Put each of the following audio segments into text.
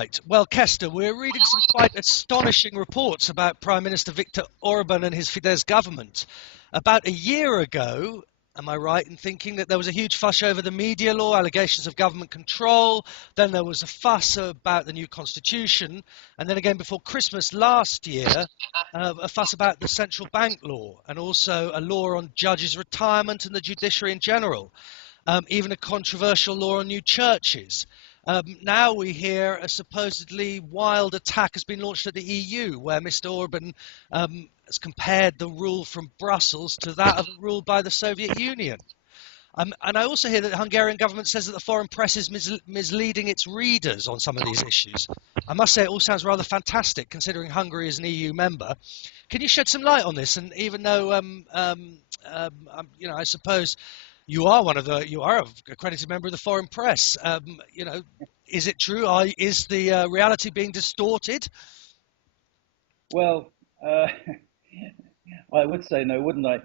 Right. Well, Kester, we're reading some quite astonishing reports about Prime Minister Viktor Orban and his Fidesz government. About a year ago, am I right in thinking that there was a huge fuss over the media law, allegations of government control, then there was a fuss about the new constitution, and then again before Christmas last year, a fuss about the central bank law, and also a law on judges' retirement and the judiciary in general, even a controversial law on new churches. Now we hear a supposedly wild attack has been launched at the EU, where Mr. Orban has compared the rule from Brussels to that of the rule by the Soviet Union. And I also hear that the Hungarian government says that the foreign press is misleading its readers on some of these issues. I must say it all sounds rather fantastic, considering Hungary is an EU member. Can you shed some light on this? And even though, I suppose you are an accredited member of the foreign press. Is it true? Is the reality being distorted? Well, I would say no, wouldn't I?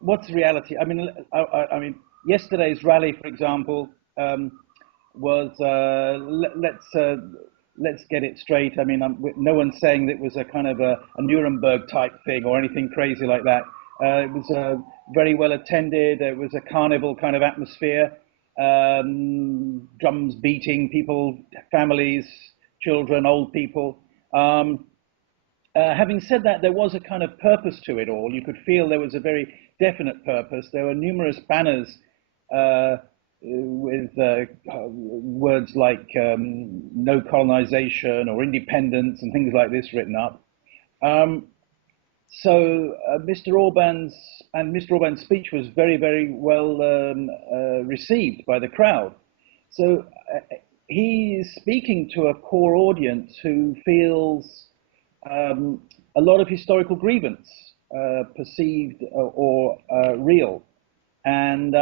What's reality? I mean, yesterday's rally, for example, was let's get it straight. I mean, no one's saying that it was a kind of a Nuremberg type thing or anything crazy like that. It was very well attended. It was a carnival kind of atmosphere. Drums beating, people, families, children, old people. Having said that, there was a kind of purpose to it all. You could feel there was a very definite purpose. There were numerous banners with words like no colonization or independence and things like this written up. So Mr. Orban's speech was very, very well received by the crowd. So he's speaking to a core audience who feels a lot of historical grievance, perceived or real. And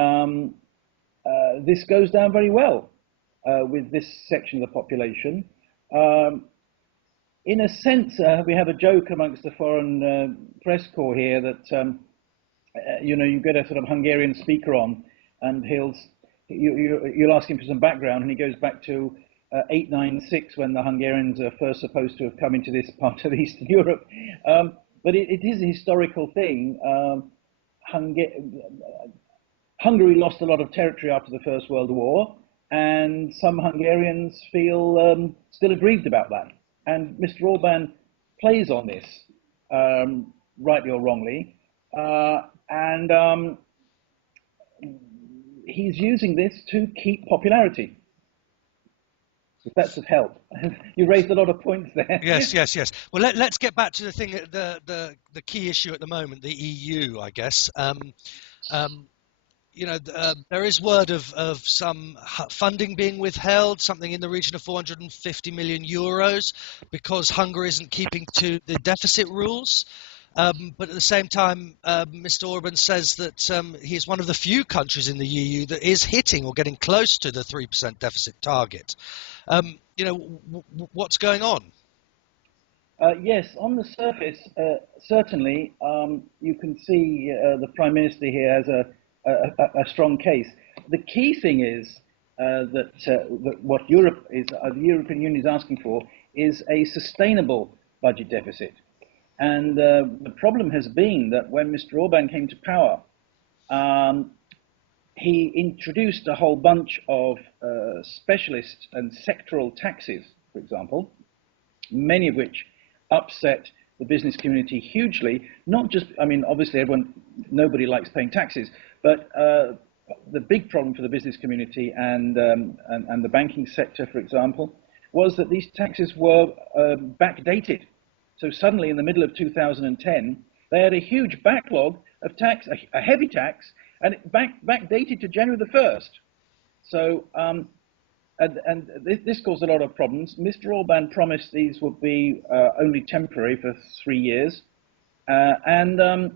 this goes down very well with this section of the population. In a sense, we have a joke amongst the foreign press corps here that, you get a sort of Hungarian speaker on and you'll ask him for some background and he goes back to 896 when the Hungarians are first supposed to have come into this part of Eastern Europe. But it is a historical thing. Hungary lost a lot of territory after the First World War, and some Hungarians feel still aggrieved about that. And Mr. Orban plays on this, rightly or wrongly, and he's using this to keep popularity. If that's of help. You raised a lot of points there. Yes. Well, let's get back to the thing, the key issue at the moment, the EU, I guess. There is word of some funding being withheld, something in the region of 450 million euros, because Hungary isn't keeping to the deficit rules. But at the same time, Mr. Orban says that he is one of the few countries in the EU that is hitting or getting close to the 3% deficit target. What's going on? Yes, on the surface, certainly, you can see the Prime Minister here has a strong case. The key thing is that what Europe is, the European Union is asking for is a sustainable budget deficit. And the problem has been that when Mr. Orban came to power, he introduced a whole bunch of specialist and sectoral taxes, for example, many of which upset the business community hugely. Not just, I mean, obviously nobody likes paying taxes, but the big problem for the business community and the banking sector, for example, was that these taxes were backdated. So suddenly, in the middle of 2010, they had a huge backlog of tax, a heavy tax, and it backdated to January the 1st. So, and this caused a lot of problems. Mr. Orban promised these would be only temporary for 3 years, the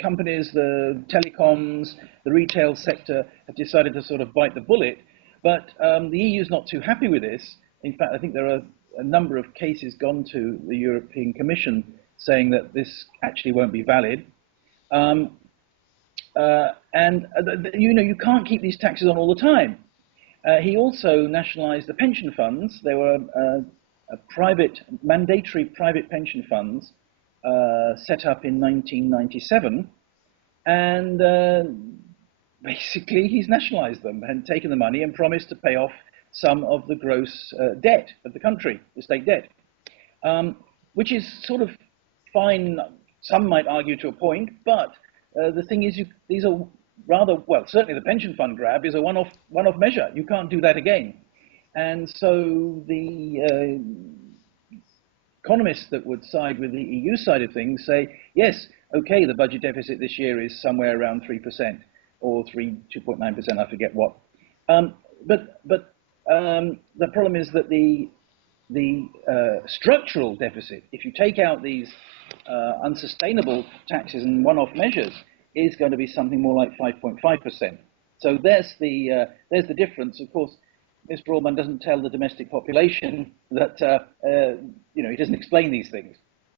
companies, the telecoms, the retail sector have decided to sort of bite the bullet. But the EU is not too happy with this. In fact, I think there are a number of cases gone to the European Commission saying that this actually won't be valid. You can't keep these taxes on all the time. He also nationalised the pension funds. There were mandatory private pension funds set up in 1997, and basically he's nationalised them and taken the money and promised to pay off some of the gross debt of the country, the state debt, which is sort of fine. Some might argue to a point, but the thing is, these are rather, well, certainly the pension fund grab is a one-off measure. You can't do that again. And so the economists that would side with the EU side of things say, yes, okay, the budget deficit this year is somewhere around 3% or 2.9%, I forget what. But the problem is that the structural deficit, if you take out these unsustainable taxes and one-off measures, is going to be something more like 5.5%. So there's the difference. Of course, Mr. Orban doesn't tell the domestic population that he doesn't explain these things.